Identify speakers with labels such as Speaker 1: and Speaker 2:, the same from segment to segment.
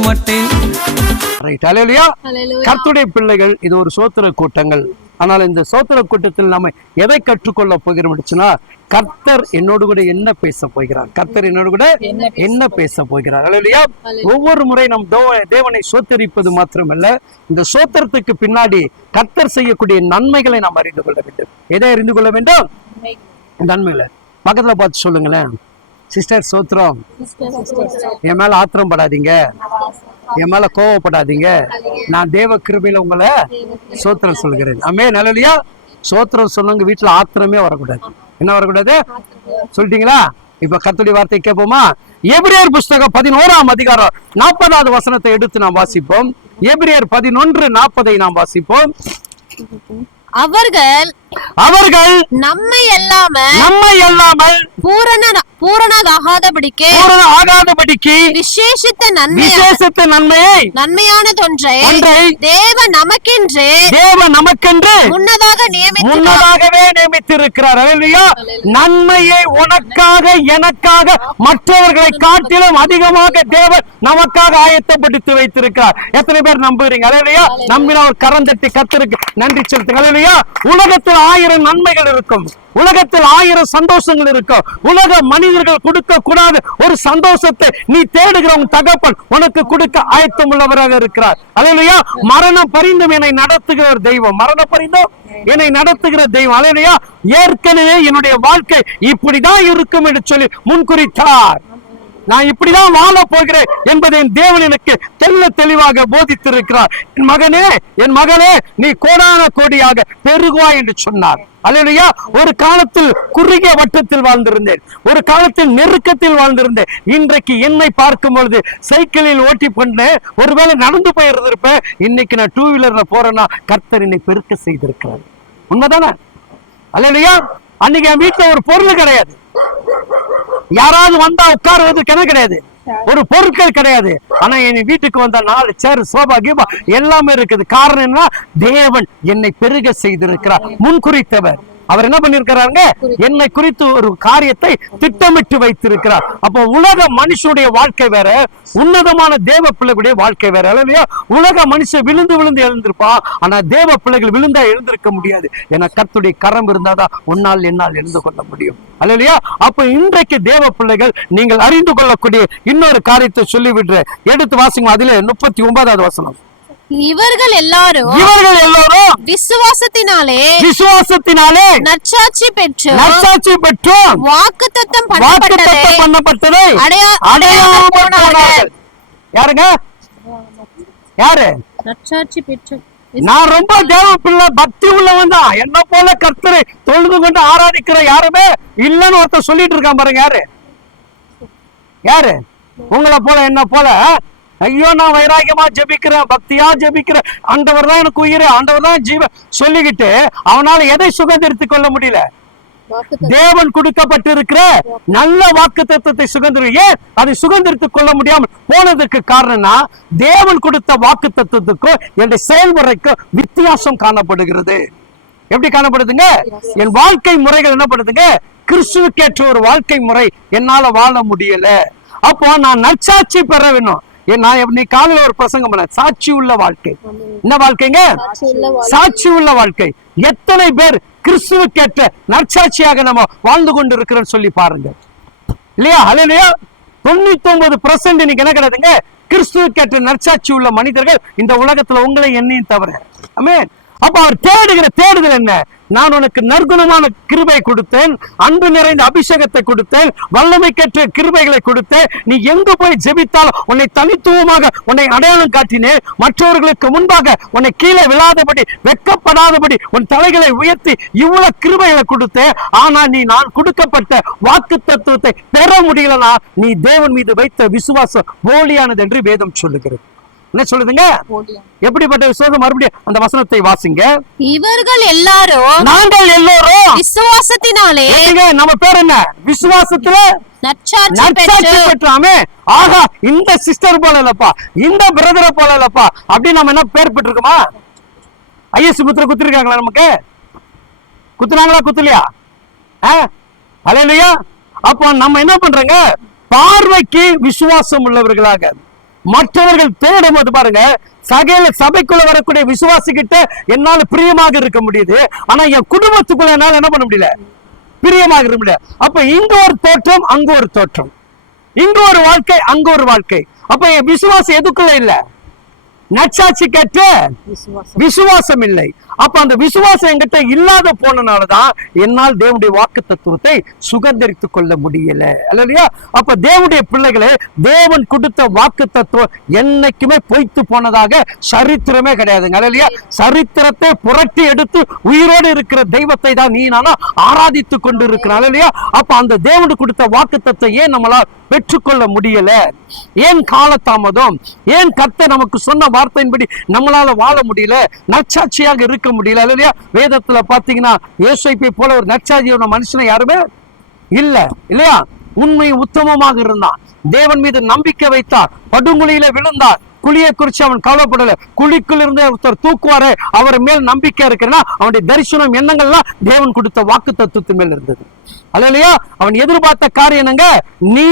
Speaker 1: மாட்டேன்.
Speaker 2: கர்த்துடைய பிள்ளைகள் இது ஒரு சோத்திர கூட்டங்கள். ஆனால் இந்த சோத்திர கூட்டத்தில் நம்ம எதை கற்றுக்கொள்ள போகிறோம் அப்படிச்சுன்னா கர்த்தர் என்னோடு கூட என்ன பேச போகிறார்? கர்த்தர் என்னோடு கூட என்ன பேச போகிறார்? அலையிலையா ஒவ்வொரு முறை நம் தேவ- தேவனை சோத்தரிப்பது மாத்திரமல்ல இந்த சோத்திரத்துக்கு பின்னாடி கர்த்தர் செய்யக்கூடிய நன்மைகளை நாம் அறிந்து கொள்ள வேண்டும். எதை அறிந்து கொள்ள வேண்டும்? நன்மைகளை. பக்கத்துல பார்த்து சொல்லுங்களேன். சிஸ்டர் சோத்திரம் என் மேல ஆத்திரம் படாதீங்க. என் மேல கோவப்படாதீங்க. நான் தேவ கிருபையில உங்களை சோத்திரம் சொல்கிறேன். அம்மே நல்லலையா சோத்திரம் சொன்னவங்க வீட்டுல ஆத்திரமே வரக்கூடாது. என்ன வரக்கூடாது? சொல்லிட்டீங்களா? இப்ப கத்துடைய வார்த்தை கேட்போமா? எபிரேயர் புஸ்தகம் பதினோராம் அதிகாரம் நாற்பதாவது வசனத்தை எடுத்து நாம் வாசிப்போம். எபிரேயர் பதினொன்று நாற்பதை நாம் வாசிப்போம்.
Speaker 3: அவர்கள்
Speaker 2: அவர்கள்
Speaker 3: நம்மை அல்லாம
Speaker 2: நம்மை அல்லாமல்
Speaker 3: பூரண பூரணராகாதபடிக்கு
Speaker 2: பூரண ஆகாதபடிக்கு
Speaker 3: விசேஷித்த நன்மை
Speaker 2: விசேஷத்த நன்மையை
Speaker 3: நன்மையானதொன்றை
Speaker 2: ஒன்றை
Speaker 3: தேவ நமக்கென்று
Speaker 2: தேவ நமக்கென்று
Speaker 3: முன்னதாக நியமித்து
Speaker 2: முன்னதாகவே நியமித்திருக்கிறார். அல்லையா நன்மையை உனக்காக எனக்காக மற்றவர்களை காட்டிலும் அதிகமாக தேவன் நமக்காக ஆயத்தப்படுத்தி வைத்திருக்கிறார். எத்தனை பேர் நம்புறீங்க? அல்லையா நம்பின ஒரு கரந்தட்டி கத்திருக்கு நன்றி செலுத்துங்க. அல்லையா உலகத்தில் ஆயிரம் நன்மைகள் இருக்கும். உலகத்தில் ஆயிரம் சந்தோஷங்கள் இருக்கும் உலக மனிதர்கள் கொடுக்க கூடாத ஒரு சந்தோஷத்தை நீ தேடுகிற உன் தகப்பன் உனக்கு கொடுக்க ஆயத்தம் உள்ளவராக இருக்கிறார். அலையிலையா மரணம் பரிந்தும் என்னை நடத்துகிற ஒரு தெய்வம். மரண பரிந்தும் என்னை நடத்துகிற தெய்வம். அலையிலையா ஏற்கனவே என்னுடைய வாழ்க்கை இப்படிதான் இருக்கும் என்று சொல்லி முன்குறித்தார். நான் இப்படிதான் வாழ போகிறேன் என்பதை என் தேவன் எனக்கு தெல்ல தெளிவாக போதித்திருக்கிறார். என் மகனே என் மகளே நீ கோடான கோடியாக பெருகுவாய் என்று சொன்னார். அல்லையா ஒரு காலத்தில் குறுகிய வட்டத்தில் வாழ்ந்திருந்தேன். ஒரு காலத்தில் நெருக்கத்தில் வாழ்ந்திருந்தேன். இன்றைக்கு என்னை பார்க்கும் பொழுது சைக்கிளில் ஓட்டி கொண்டு ஒருவேளை நடந்து போயிருந்திருப்பேன் இன்னைக்கு நான் டூ வீலர்ல போறேன்னா கர்த்தர் என்னை பெருக்க செய்திருக்கிறார். உண்மைதானே? அல்லையா அன்னைக்கு என் வீட்டுல ஒரு பொருள் கிடையாது. யாராவது வந்தா உட்காருவதற்கு என்ன கிடையாது. ஒரு பொருட்கள் கிடையாது. ஆனா என் வீட்டுக்கு வந்த நாலு சேர் சோபா கீபா எல்லாமே இருக்குது. காரணம் என்ன தேவன் என்னை பெருக செய்திருக்கிறார். முன்குறித்தவர். அவர் என்ன பண்ணிருக்கிறாருங்க என்னை குறித்து ஒரு காரியத்தை திட்டமிட்டு வைத்திருக்கிறார். அப்போ உலக மனுஷனுடைய வாழ்க்கை வேற உன்னதமான தேவ பிள்ளைகளுடைய வாழ்க்கை வேற இல்லையா உலக மனுஷன் விழுந்து விழுந்து எழுந்திருப்பான் ஆனா தேவ பிள்ளைகள் விழுந்தா எழுந்திருக்க முடியாது. என கர்த்துடைய கரம் இருந்தாதான் உன்னால் என்னால் எழுந்து கொள்ள முடியும். அல்லையா அப்ப இன்றைக்கு தேவ பிள்ளைகள் நீங்கள் அறிந்து கொள்ளக்கூடிய இன்னொரு காரியத்தை சொல்லிவிடுறேன். எடுத்து வாசிங்க அதுல முப்பத்தி ஒன்பதாவது வசனம்.
Speaker 3: இவர்கள் எல்லாரும்
Speaker 2: இவர்கள் எல்லாரும்
Speaker 3: விசுவாசத்தினாலே
Speaker 2: விசுவாசத்தினாலே
Speaker 3: நற்சாட்சி பெற்று
Speaker 2: நற்சாட்சி பெற்றோம்
Speaker 3: வாக்குத்தத்தம்
Speaker 2: வாக்குத்தத்தம்
Speaker 3: பண்ணப்பட்டதை
Speaker 2: பண்ணப்பட்டதை
Speaker 3: அடையா-
Speaker 2: அடையாமல்
Speaker 3: போனார்கள்.
Speaker 2: போனார்கள் யாருங்க? யாரு?
Speaker 3: நற்சாட்சி பெற்று
Speaker 2: நான் ரொம்ப தேவ பிள்ளை பக்தி உள்ளவன் தான். என்ன போல கர்த்தரை தொழுது கொண்டு ஆராதிக்கிற யாருமே இல்லைன்னு ஒருத்தர் சொல்லிட்டு இருக்கான் பாருங்க யாரு? யாரு? உங்களை போல என்ன போல ஐயோ நான் வைராகியமா ஜெபிக்கிறேன் பக்தியா ஜெபிக்கிறேன். ஆண்டவர் தான் எனக்கு உயிர் ஆண்டவர் தான் ஜீவன் சொல்லிக்கிட்டு அவனால எதை சுதந்திரித்துக் கொள்ள முடியல? தேவன் கொடுக்கப்பட்டிருக்கிற நல்ல வாக்கு தத்துவத்தை சுதந்திர ஏன் அதை சுதந்திரித்துக் கொள்ள முடியாமல் போனதுக்கு காரணம்னா தேவன் கொடுத்த வாக்கு தத்துவத்துக்கும் என்னுடைய செயல்முறைக்கும் வித்தியாசம் காணப்படுகிறது. எப்படி காணப்படுதுங்க? என் வாழ்க்கை முறைகள் என்ன பண்ணுதுங்க கிறிஸ்துவுக்கேற்ற ஒரு வாழ்க்கை முறை என்னால வாழ முடியல. அப்போ நான் நற்சாட்சி பெற வேணும். நான் நீ காலையில ஒரு பிரசங்கம் பண்ண. சாட்சி உள்ள வாழ்க்கை. என்ன வாழ்க்கைங்க? சாட்சி உள்ள வாழ்க்கை. எத்தனை பேர் கிறிஸ்துவுக்கேற்ற நற்சாட்சியாக நம்ம வாழ்ந்து கொண்டு இருக்கிறோம் சொல்லி பாருங்க. இல்லையா? இல்லையா தொண்ணூத்தி ஒன்பது பர்சன்ட் இன்னைக்கு என்ன கிடையாதுங்க கிறிஸ்துவுக்கேற்ற நற்சாட்சி உள்ள மனிதர்கள் இந்த உலகத்துல உங்களை என்னையும் தவிர. ஆமென் அப்ப அவர் தேடுகிற தேடுதல் என்ன? நான் உனக்கு நற்குணமான கிருபை கொடுத்தேன் அன்பு நிறைந்த அபிஷேகத்தை கொடுத்தேன் வல்லமை கற்ற கிருபைகளை கொடுத்தேன். நீ எங்க போய் ஜெபித்தால் உன்னை தனித்துவமாக உன்னை அடையாளம் காட்டினேன் மற்றவர்களுக்கு முன்பாக உன்னை கீழே விழாதபடி வெட்கப்படாதபடி உன் தலைகளை உயர்த்தி இவ்வளவு கிருபைகளை கொடுத்தேன். ஆனா நீ நான் கொடுக்கப்பட்ட வாக்கு தத்துவத்தை பெற முடியலனா நீ தேவன் மீது வைத்த விசுவாசம் போலியானது என்று வேதம் சொல்லுகிறது. என்ன சொல்லுதுங்க? எப்படிப்பட்ட விசுவாசம்? மறுபடியும் அந்த வசனத்தை வாசிங்க.
Speaker 3: இவர்கள் எல்லாரும்
Speaker 2: நாங்கள் எல்லோரும்
Speaker 3: விசுவாசத்தினாலே
Speaker 2: நம்ம பேர் என்ன? விசுவாசத்துல பெற்றாமே. ஆகா இந்த சிஸ்டர் போல இல்லப்பா இந்த பிரதரை போல இல்லப்பா அப்படி நம்ம என்ன பேர் பெற்றிருக்கோமா? ஐஎஸ் புத்திர குத்திருக்காங்களா நமக்கு? குத்துனாங்களா குத்துலையா? அலையிலையா? அப்போ நம்ம என்ன பண்றோங்க? பார்வைக்கு விசுவாசம் உள்ளவர்களாக. மற்றவர்கள் தேடும் போது பாருங்க சகையில சபைக்குள்ள வரக்கூடிய விசுவாசிக்கிட்ட என்னால பிரியமாக இருக்க முடியுது. ஆனா என் குடும்பத்துக்குள்ள என்னால என்ன பண்ண முடியல? பிரியமாக இருக்க முடியல. அப்ப இங்க ஒரு தோற்றம் அங்க ஒரு தோற்றம். இங்க ஒரு வாழ்க்கை அங்க ஒரு வாழ்க்கை. அப்ப என் விசுவாசம் எதுக்குள்ள இல்லை? நச்சாட்சி கேட்டு
Speaker 3: விசுவாசம்.
Speaker 2: இல்லை அப்ப அந்த விசுவாசம் என்கிட்ட இல்லாத போனனாலதான் என்னால் தேவனுடைய வாக்கு தத்துவத்தை சுகந்தரித்துக் கொள்ள முடியல. இல்லையா அப்ப தேவனுடைய பிள்ளைகளே தேவன் கொடுத்த வாக்கு தத்துவம் என்னைக்குமே பொய்த்து போனதாக சரித்திரமே கிடையாதுங்க. இல்லையா சரித்திரத்தை புரட்டி எடுத்து உயிரோடு இருக்கிற தெய்வத்தை தான் நீ நானா ஆராதித்து கொண்டு இருக்கிறான் இல்லையா அப்ப அந்த தேவனுக்கு கொடுத்த வாக்கு தத்துவம் ஏன் நம்மளால் பெற்றுக்கொள்ள முடியல? ஏன் காலதாமதம்? ஏன் கர்த்தர் நமக்கு சொன்ன வார்த்தையின்படி நம்மளால வாழ முடியல நற்சாட்சியாக இருக்க முடியல. இல்லையா வேதத்துல பாத்தீங்கன்னா யோசிப்பை போல ஒரு நற்சாட்சியான மனுஷனை யாருமே இல்ல. இல்லையா? உண்மை உத்தமமாக இருந்தான். தேவன் மீது நம்பிக்கை வைத்தார். படுமொழியில விழுந்தார். குழியை குறித்து அவன் கவலைப்படல. குழிக்குள் இருந்து ஒருத்தர் தூக்குவாரு அவர் மேல் நம்பிக்கை இருக்கிறனா அவனுடைய தரிசனம் எண்ணங்கள்லாம் தேவன் கொடுத்த வாக்கு தத்துவத்தின் மேல் இருந்தது. அல்லையா அவன் எதிர்பார்த்த காரியம் என்னங்க? நீ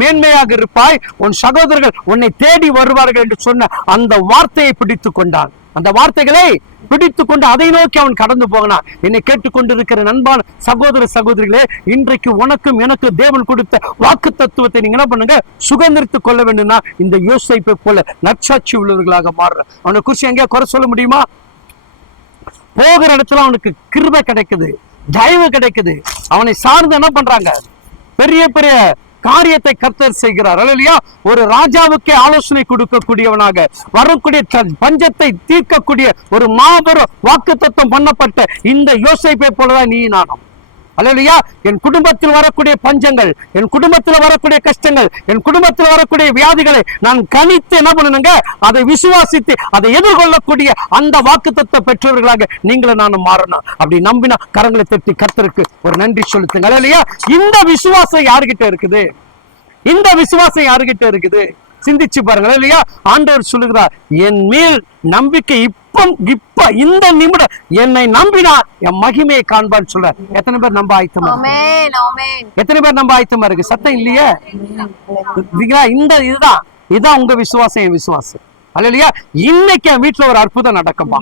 Speaker 2: மேன்மையாக இருப்பாய் உன் சகோதரர்கள் உன்னை தேடி வருவார்கள் என்று சொன்ன அந்த வார்த்தையை பிடித்து கொண்டான். அந்த வார்த்தைகளை பிடித்து கொண்டு அதை நோக்கி அவன் கடந்து போகனான் என்னை கேட்டுக்கொண்டிருக்கிற நண்பான சகோதர சகோதரிகளே இன்றைக்கு உனக்கும் எனக்கு தேவன் கொடுத்த வாக்கு தத்துவத்தை நீங்க என்ன பண்ணுங்க? சுகந்திரித்துக் கொள்ள வேண்டும்னா இந்த யோசிப்பை போல நற்சாட்சி உள்ளவர்களாக மாறுற. அவனை குறிச்சு எங்கேயா குறை சொல்ல முடியுமா? போகிற இடத்துல அவனுக்கு கிருபை கிடைக்குது தயவு கிடைக்குது. அவனை சார்ந்து என்ன பண்றாங்க? பெரிய பெரிய காரியத்தை கர்த்தர் செய்கிறார். இல்லையா ஒரு ராஜாவுக்கே ஆலோசனை கொடுக்கக்கூடியவனாக வரக்கூடிய பஞ்சத்தை தீர்க்கக்கூடிய ஒரு மாபெரும் வாக்குத்தத்தம் பண்ணப்பட்ட இந்த யோசிப்பை போலதான் நீ நானும். அல்லையா என் குடும்பத்தில் வரக்கூடிய பஞ்சங்கள் என் குடும்பத்தில் வரக்கூடிய கஷ்டங்கள் என் குடும்பத்தில் வரக்கூடிய வியாதிகளை நான் கணித்து என்ன பண்ணணுங்க? அதை விசுவாசித்து அதை எதிர்கொள்ளக்கூடிய அந்த வாக்குத்தத்தை பெற்றவர்களாக நீங்களும் நானும் மாறணும். அப்படி நம்பினா கரங்களை தட்டி கர்த்தருக்கு ஒரு நன்றி சொல்லுங்க அலையா இந்த விசுவாசம் யாருகிட்ட இருக்குது? இந்த விசுவாசம் யாருகிட்ட இருக்குது? சிந்திச்சு பாருங்க இல்லையா ஆண்டவர் சொல்லுகிறார் என் மேல் நம்பிக்கை இப்ப இப்ப இந்த நிமிடம் என்னை நம்பினா என் மகிமையை காண்பான்னு சொல்ற. எத்தனை பேர் நம்ப ஆயத்தமா எத்தனை பேர் நம்ப ஆயத்தமா இருக்கு? சத்தம் இல்லையே? இந்த இதுதான். இதுதான் உங்க விசுவாசம் என் விசுவாசம். அல்லையா இன்னைக்கு என் வீட்டுல ஒரு அற்புதம் நடக்கும்பா.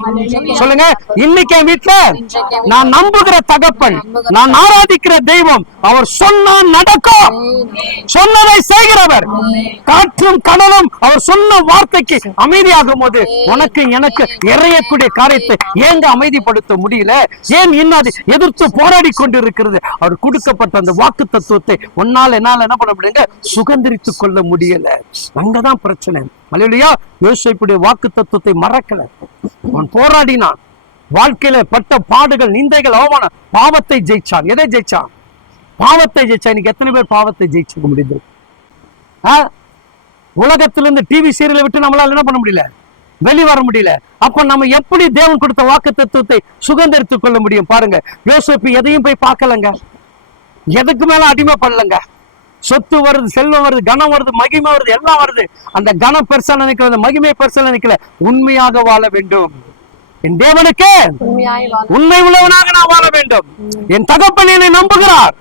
Speaker 2: சொல்லுங்க இன்னைக்கு என் வீட்டுல நான் நம்புகிற தகப்பன் நான் ஆராதிக்கிற தெய்வம் அவர் சொன்னா நடக்கும். சொன்னதை செய்கிறவர். காற்றும் கடலும் அவர் சொன்ன வார்த்தைக்கு அமைதியாகும் போது உனக்கு எனக்கு இறையக்கூடிய காரியத்தை ஏங்க அமைதிப்படுத்த முடியல? ஏன் இன்னும் அது எதிர்த்து போராடி கொண்டிருக்கிறது? அவர் கொடுக்கப்பட்ட அந்த வாக்கு தத்துவத்தை உன்னால என்னால என்ன பண்ண முடியுங்க சுகந்தரித்துக் கொள்ள முடியல. அங்கதான் பிரச்சனை. மலையிலையா யோசிப்புடைய வாக்கு தத்துவத்தை மறக்கல. அவன் போராடினான். வாழ்க்கையில பட்ட பாடுகள் நிந்தைகள் அவமானம். பாவத்தை ஜெயிச்சான். எதை ஜெயிச்சான்? பாவத்தை ஜெயிச்சான். இன்னைக்கு எத்தனை பேர் பாவத்தை ஜெயிச்சுக்க முடியுது? உலகத்திலிருந்து டிவி சீரியலை விட்டு நம்மளால என்ன பண்ண முடியல? வெளி வர முடியல. அப்ப நம்ம எப்படி தேவன் கொடுத்த வாக்கு தத்துவத்தை சுதந்திரித்துக் கொள்ள முடியும்? பாருங்க. யோசிப்பு எதையும் போய் பார்க்கலங்க. எதுக்கு மேல அடிமை பண்ணலங்க சொத்து வருது செல்வம் வருது கனம் வருது மகிமை வருது எல்லாம் வருது. அந்த கனம் பெருசா நினைக்கல மகிமை பெருசா நினைக்கல. உண்மையாக வாழ வேண்டும். என் தேவனுக்கு உண்மை உள்ளவனாக நான் வாழ வேண்டும். என் தகப்பன் என்னை நம்புகிறார்.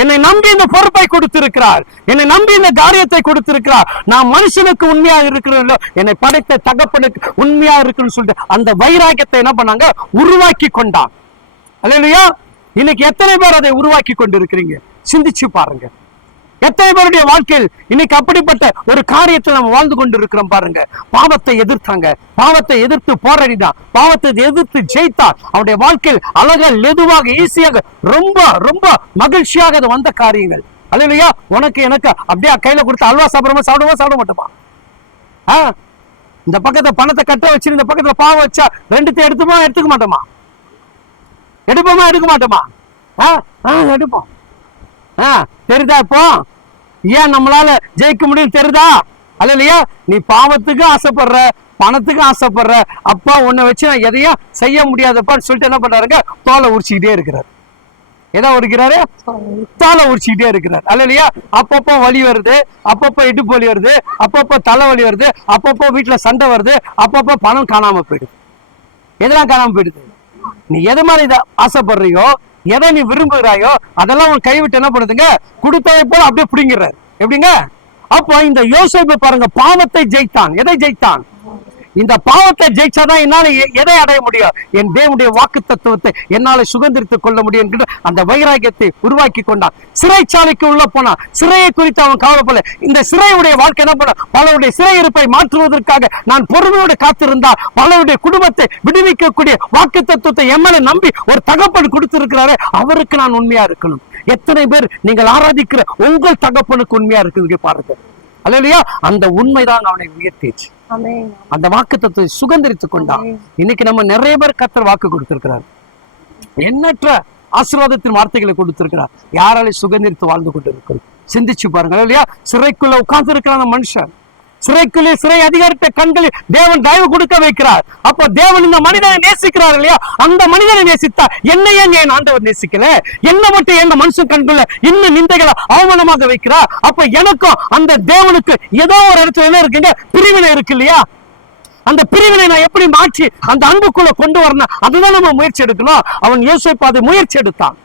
Speaker 2: என்னை நம்பி இந்த பொறுப்பை கொடுத்திருக்கிறார். என்னை நம்பி இந்த காரியத்தை கொடுத்திருக்கிறார். நான் மனுஷனுக்கு உண்மையா இருக்கிறோம் என்னை படைத்த தகப்பனுக்கு உண்மையா இருக்குன்னு சொல்லிட்டு அந்த வைராக்கியத்தை என்ன பண்ணாங்க? உருவாக்கி கொண்டான் அல்லையா இன்னைக்கு எத்தனை பேர் அதை உருவாக்கி கொண்டு இருக்கிறீங்க சிந்திச்சு பாருங்க. எத்தனை பேருடைய வாழ்க்கையில் இன்னைக்கு அப்படிப்பட்ட ஒரு காரியத்தில் நம்ம வாழ்ந்து கொண்டு இருக்கிறோம் பாருங்க. பாவத்தை எதிர்த்தாங்க. பாவத்தை எதிர்த்து போராடினான். பாவத்தை எதிர்த்து ஜெயித்தார் அவருடைய வாழ்க்கையில் அழகா லெதுவாக ஈஸியாக ரொம்ப ரொம்ப மகிழ்ச்சியாக அது வந்த காரியங்கள். அது இல்லையா உனக்கு எனக்கு அப்படியே கையில கொடுத்து அல்வா சாப்பிடுமா சாப்பிடுமா சாப்பிட மாட்டோமா? ஆ? இந்த பக்கத்துல பணத்தை கட்ட வச்சு இந்த பக்கத்துல பாவம் வச்சா ரெண்டுத்தையும் எடுத்துமா எடுத்துக்க மாட்டோமா? எடுப்போமா? எடுக்க மாட்டோமா? ஆ எடுப்போம். ஆ தெரியுதா இப்போ? ஏன் நம்மளால ஜெயிக்க முடியும் தெரியுதா? அல்ல இல்லையா நீ பாவத்துக்கு ஆசைப்படுற பணத்துக்கு ஆசைப்படுற அப்பா உன்னை வச்சு நான் எதையும் செய்ய முடியாதப்பான்னு சொல்லிட்டு என்ன பண்றாருங்க? தோலை உரிச்சுக்கிட்டே இருக்கிறார். எதை உரிக்கிறாரு? தோலை உரிச்சுக்கிட்டே இருக்கிறார். அல்ல இல்லையா அப்பப்போ வலி வருது அப்பப்போ இடுப்பு வலி வருது அப்பப்போ தலைவலி வருது அப்பப்போ வீட்டுல சண்டை வருது அப்பப்போ பணம் காணாம போயிடுது. எதெல்லாம் காணாம போயிடுது? நீ எது மாதிரி இதை ஆசைப்படுறியோ எதை நீ விரும்புகிறாயோ அதெல்லாம் உன் கைவிட்டு என்ன பண்ணுதுங்க? கொடுத்ததை போல அப்படியே பிடிங்கிறார் எப்படிங்க? அப்போ இந்த யோசேப்பு பாருங்க பாவத்தை ஜெயித்தான். எதை ஜெயித்தான்? இந்த பாவத்தை ஜெயிச்சாதான் என்னால எதை அடைய முடியும்? என் தேவனுடைய வாக்கு தத்துவத்தை என்னால சுதந்திரித்துக் கொள்ள முடியும் என்கிற அந்த வைராகியத்தை உருவாக்கி கொண்டான். சிறைச்சாலைக்கு உள்ள போனான். சிறையை குறித்து அவன் கவலைப்படல. இந்த சிறையுடைய வாழ்க்கை என்ன பண்ண பலருடைய சிறை இருப்பை மாற்றுவதற்காக நான் பொறுமையோடு காத்திருந்தால் பலருடைய குடும்பத்தை விடுவிக்கக்கூடிய வாக்கு தத்துவத்தை எம்மனை நம்பி ஒரு தகப்பன் கொடுத்திருக்கிறாரு அவருக்கு நான் உண்மையா இருக்கணும். எத்தனை பேர் நீங்கள் ஆராதிக்கிற உங்கள் தகப்பனுக்கு உண்மையா இருக்குது பாருங்க. அல்லையா அந்த உண்மைதான் அவனை உயர்த்திச்சு அந்த வாக்கு தத்துவத்தை சுதந்திரித்துக் கொண்டான் இன்னைக்கு நம்ம நிறைய பேர் கத்தர் வாக்கு கொடுத்திருக்கிறார். எண்ணற்ற ஆசீர்வாதத்தின் வார்த்தைகளை கொடுத்திருக்கிறார். யாராலே சுதந்திரித்து வாழ்ந்து கொண்டிருக்கிறோம். சிந்திச்சு பாருங்க இல்லையா சிறைக்குள்ள உட்கார்ந்து இருக்கிற அந்த மனுஷன். சிறைக்குள்ளே சிறை அதிகாரத்தை கண்களில் தேவன் தயவு கொடுக்க வைக்கிறார். அப்ப தேவன் இந்த மனிதனை நேசிக்கிறார் இல்லையா? அந்த மனிதனை நேசித்தா என்ன ஏன் என் ஆண்டவர் நேசிக்கல? என்ன மட்டும் என் மனுஷன் கண்குள்ள இன்னும் நிந்தைகளை அவமானமாக வைக்கிறார். அப்ப எனக்கும் அந்த தேவனுக்கு ஏதோ ஒரு இடத்துல என்ன இருக்குங்க பிரிவினை இருக்கு இல்லையா? அந்த பிரிவினை நான் எப்படி மாற்றி அந்த அன்புக்குள்ள கொண்டு வரணும்? அதுதான் நம்ம முயற்சி எடுக்கணும். அவன் யோசிப்பு அதை முயற்சி எடுத்தான்.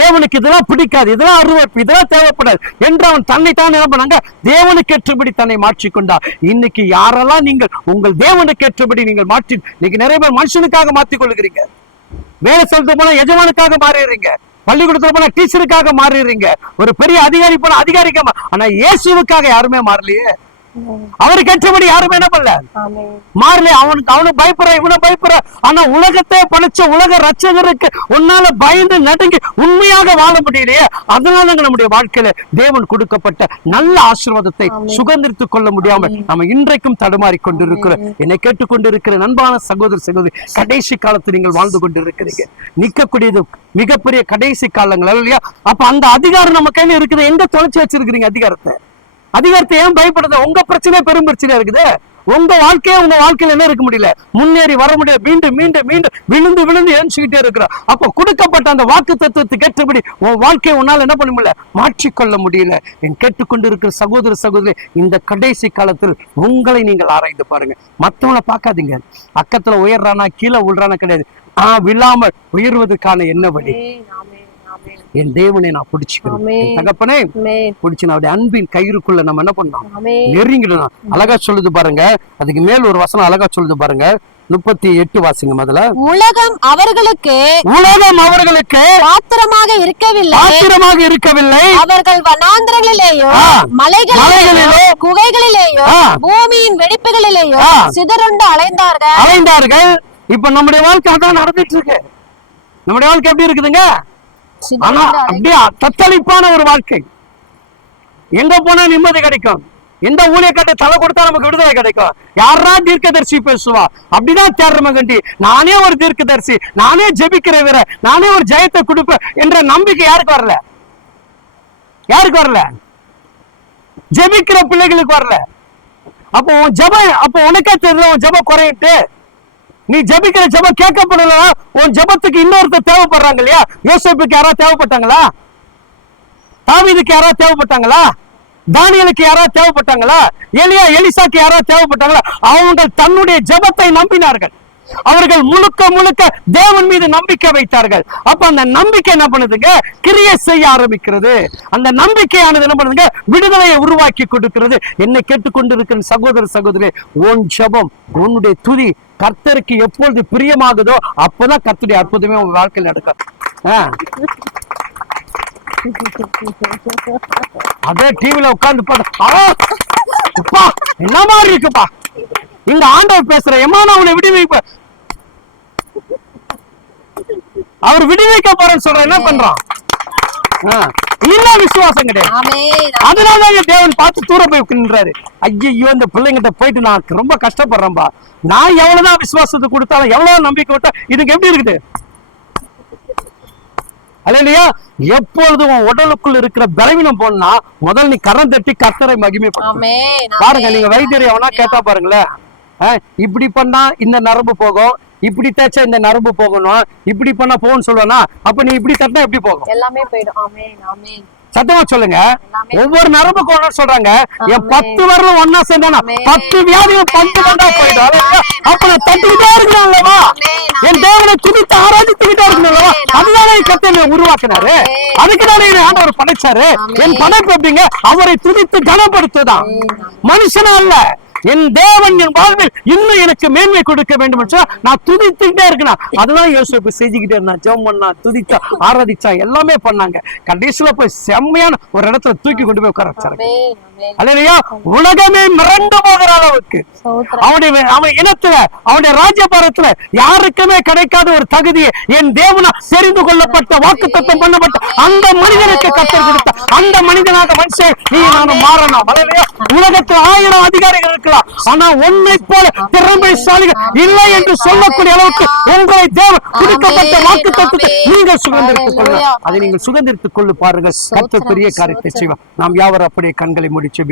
Speaker 2: தேவனுக்கு இதெல்லாம் பிடிக்காது இதெல்லாம் அருவறுப்பு இதெல்லாம் தேவைப்படாது என்று அவன் தன்னை தான் என்ன பண்ணாங்க? தேவனுக்கு ஏற்றபடி தன்னை மாற்றிக்கொண்டார். இன்னைக்கு யாரெல்லாம் நீங்கள் உங்கள் தேவனுக்கு ஏற்றபடி நீங்கள் மாற்றி இன்னைக்கு நிறைய பேர் மனுஷனுக்காக மாற்றிக் கொள்கிறீங்க வேலை சொல்லிட்டு போனா எஜமானுக்காக மாறிடுறீங்க பள்ளிக்கூடத்துல போனா டீச்சருக்காக மாறிடுறீங்க ஒரு பெரிய அதிகாரி போனா அதிகாரிக்காக ஆனா இயேசுவுக்காக யாருமே மாறலையே. அவருக்கு ஏற்றபடி யாருமே என்ன பண்ணல. மாறல அவனுக்கு அவனுக்கு பயப்படுற இவனை பயப்படுற. ஆனா உலகத்தை படைச்ச உலக ரட்சகருக்கு உன்னால பயந்து நடுங்கி உண்மையாக வாழ முடியலையே? அதனால நம்முடைய வாழ்க்கையில தேவன் கொடுக்கப்பட்ட நல்ல ஆசீர்வாதத்தை சுதந்திரித்துக் கொள்ள முடியாம நம்ம இன்றைக்கும் தடுமாறி கொண்டிருக்கிறோம். என்னை கேட்டுக்கொண்டிருக்கிற நண்பான சகோதர சகோதரி கடைசி காலத்தில் நீங்கள் வாழ்ந்து கொண்டிருக்கிறீங்க. நிக்கக்கூடியது மிகப்பெரிய கடைசி காலங்கள் இல்லையா அப்ப அந்த அதிகாரம் நம்ம கையில இருக்குது. எங்க தொலைச்சு வச்சிருக்கிறீங்க அதிகாரத்தை? அதிகாரத்தை ஏன் பயப்படுது உங்க பிரச்சனை பெரும் பிரச்சனை இருக்குது. உங்க வாழ்க்கையே உங்க வாழ்க்கையில என்ன இருக்க முடியல? முன்னேறி வர முடியல. மீண்டும் மீண்டும் மீண்டும் விழுந்து விழுந்து எழுச்சிக்கிட்டே இருக்கிறோம். அப்ப கொடுக்கப்பட்ட அந்த வாக்கு தத்துவத்துக்கு ஏற்றபடி உன் வாழ்க்கையை உன்னால என்ன பண்ண முடியல? மாற்றிக்கொள்ள முடியல. என் கேட்டுக்கொண்டு இருக்கிற சகோதர சகோதரி இந்த கடைசி காலத்தில் உங்களை நீங்கள் ஆராய்ந்து பாருங்க. மத்தவங்களை பார்க்காதீங்க. பக்கத்துல உயர்றானா கீழே விழுறானா கிடையாது. ஆஹ் விழாமல் உயர்வதற்கான என்ன வழி? என் தேவனை நான் பிடிச்சுக்கிறேன். தகப்பனே பிடிச்சு அவருடைய அன்பின் கயிறுக்குள்ள நம்ம என்ன பண்ணோம் நெருங்கிடணும் அழகா சொல்லுது பாருங்க. அதுக்கு மேல் ஒரு வசனம் அழகா சொல்லுது பாருங்க. முப்பத்தி எட்டு வாசிங்க முதல்ல.
Speaker 1: உலகம் அவர்களுக்கு
Speaker 2: உலகம் அவர்களுக்கு
Speaker 1: பாத்திரமாக இருக்கவில்லை.
Speaker 2: ஆத்திரமாக இருக்கவில்லை.
Speaker 1: அவர்கள் வனாந்திரங்களிலேயோ. மலைகளிலேயோ
Speaker 2: மலைகளிலே,
Speaker 1: குகைகளிலேயோ. பூமியின் வெடிப்புகளிலேயோ. சிதறுண்டு அலைந்தார்கள்.
Speaker 2: அலைந்தார்கள். இப்ப நம்முடைய வாழ்க்கை அதான் நடந்துட்டு இருக்கு. நம்முடைய வாழ்க்கை எப்படி இருக்குதுங்க? ஆனா அப்படியே தத்தளிப்பான ஒரு வாழ்க்கை. எங்க போனா நிம்மதி கிடைக்கும்? எந்த ஊழியக்காட்ட தலை கொடுத்தா நமக்கு விடுதலை கிடைக்கும்? யாரா தீர்க்கதரிசி பேசுவா? அப்படிதான் தேடுறம கண்டி நானே ஒரு தீர்க்கதரிசி. நானே ஜெபிக்கிற வீர நானே ஒரு ஜெயத்தை கொடுப்பேன் என்ற நம்பிக்கை யாருக்கு வரல? யாருக்கு வரல? ஜெபிக்கிற பிள்ளைகளுக்கு வரல. அப்போ உன் ஜெபம் அப்போ உனக்கே தெரியல உன் ஜெபம் குறையிட்டு நீ ஜபிக்கிற ஜெபம் கேட்கப்படல உன் ஜெபத்துக்கு இன்னொருத்தர் தேவைப்படுறாங்க இல்லையா? யோசிப்புக்கு யாராவது தேவைப்பட்டாங்களா? தாவீதுக்கு யாராவது தேவைப்பட்டாங்களா? தானியலுக்கு யாராவது தேவைப்பட்டாங்களா? எலியா எலிசாக்கு யாராவது தேவைப்பட்டாங்களா? அவங்க தன்னுடைய ஜெபத்தை நம்பினார்கள். அவர்கள் முழுக்க முழுக்க தேவன் மீது நம்பிக்கை வைத்தார்கள். அப்ப அந்த நம்பிக்கை என்ன பண்ணுதுங்க? கிரியை செய்ய ஆரம்பிக்கிறது. அந்த நம்பிக்கையானது என்ன பண்ணுதுங்க? விடுதலையை உருவாக்கி கொடுக்கிறது. என்னை கேட்டுக்கொண்டிருக்கிற சகோதர சகோதரி உன் ஜெபம் உன்னுடைய துதி கர்த்தருக்கு எப்பொழுது பிரியமாகுதோ அப்பதான் கர்த்தருடைய அற்புதமே உங்க வாழ்க்கையில் நடக்கும். அதே டிவில உட்கார்ந்து பார்த்தா என்ன மாதிரி இருக்குப்பா? இங்க ஆண்டவர் பேசுற எம்மானா அவனை விடுவிப்ப. அவர் விடுவிக்க போறேன்னு சொல்ற என்ன பண்றான்? இன்னும் விசுவாசம் கிடையாது. என் தேவன் பார்த்து தூர போய் நின்றாரு. ஐயோ இந்த பிள்ளைங்கிட்ட போயிட்டு நான் ரொம்ப கஷ்டப்படுறேன்பா. நான் எவ்வளவுதான் விசுவாசத்தை கொடுத்தாலும் எவ்வளவு நம்பிக்கை விட்டா இதுக்கு எப்படி இருக்குது? அல்ல இல்லையா எப்பொழுதும் உன் உடலுக்குள் இருக்கிற பலவீனம் போனா முதல் நீ கரம் தட்டி கர்த்தரை
Speaker 1: ஆமென்
Speaker 2: பாருங்க நீங்க வைத்தியர் எவனா கேட்டா பாருங்களேன். இப்படி பண்ணா இந்த நரம்பு போகும் இப்படி தேய்ச்சா இந்த நரம்பு போகணும். இப்படி பண்ணா போகும்னு சொல்லுவானா அப்ப நீ இப்படி தட்டினா எப்படி போகும்?
Speaker 3: எல்லாமே போயிடும். ஆமென் ஆமென்.
Speaker 2: சத்தமா சொல்லுங்க. ஒவ்வொரு நரம்புக்கு ஒண்ணு சொல்றாங்க. என். பத்து வரலும் ஒன்னா சேர்ந்தானா. பத்து வியாதியும் பத்து பண்டா போயிடும்? அப்ப நான் தட்டிக்கிட்டே
Speaker 1: ஆமென்.
Speaker 2: என் தேவனை துதித்து ஆராதித்துக்கிட்டே இருக்கணும் அல்லவா? அதுதானே கத்தை உருவாக்கி உருவாக்குனாரு. அதுக்கு தானே என்னை ஆண்டவர் படைச்சாரு. என் படைப்பு எப்படிங்க? அவரை துதித்து கனப்படுத்துதான் மனுஷனா அல்ல. என் தேவன் என் வாழ்வில் இன்னும் எனக்கு மேன்மை கொடுக்க வேண்டும் என்று நான் துதித்துக்கிட்டே இருக்கணும் அதுதான் யோசிப்பு செஞ்சுக்கிட்டே இருந்தான். ஜெபம் பண்ணா துதித்தா ஆராதிச்சா எல்லாமே பண்ணாங்க. கடைசியில போய் செம்மையான ஒரு இடத்துல தூக்கி கொண்டு போய் உட்கார வச்சாரு. அல்லையா உலகமே மிரண்டு போகிற அளவுக்கு. அவனுடைய அவன் இனத்துல அவனுடைய ராஜ்யபாரத்துல யாருக்குமே கிடைக்காத ஒரு தகுதியை என் தேவனா தெரிந்து கொள்ளப்பட்ட வாக்குத்தத்தம் பண்ணப்பட்ட அந்த மனிதனுக்கு கத்தர் கொடுத்த அந்த மனிதனாக மனுஷன் நீ நானும் மாறணும். உலகத்தில் ஆயிரம் அதிகாரிகள் இருக்கலாம் ஆனா உன்னை போல திறமைசாலிகள் இல்லை என்று சொல்லக்கூடிய அளவுக்கு உங்களை தேவன் கொடுக்கப்பட்ட வாக்குத்தத்தத்தை நீங்கள் சுதந்திரித்துக் கொள்ளுங்க அதை நீங்கள் சுதந்திரித்துக் கொள்ளு பாருங்கள். பெரிய காரியத்தை செய்வார். நாம் யாவரும் அப்படியே கண்களை முடிச்சு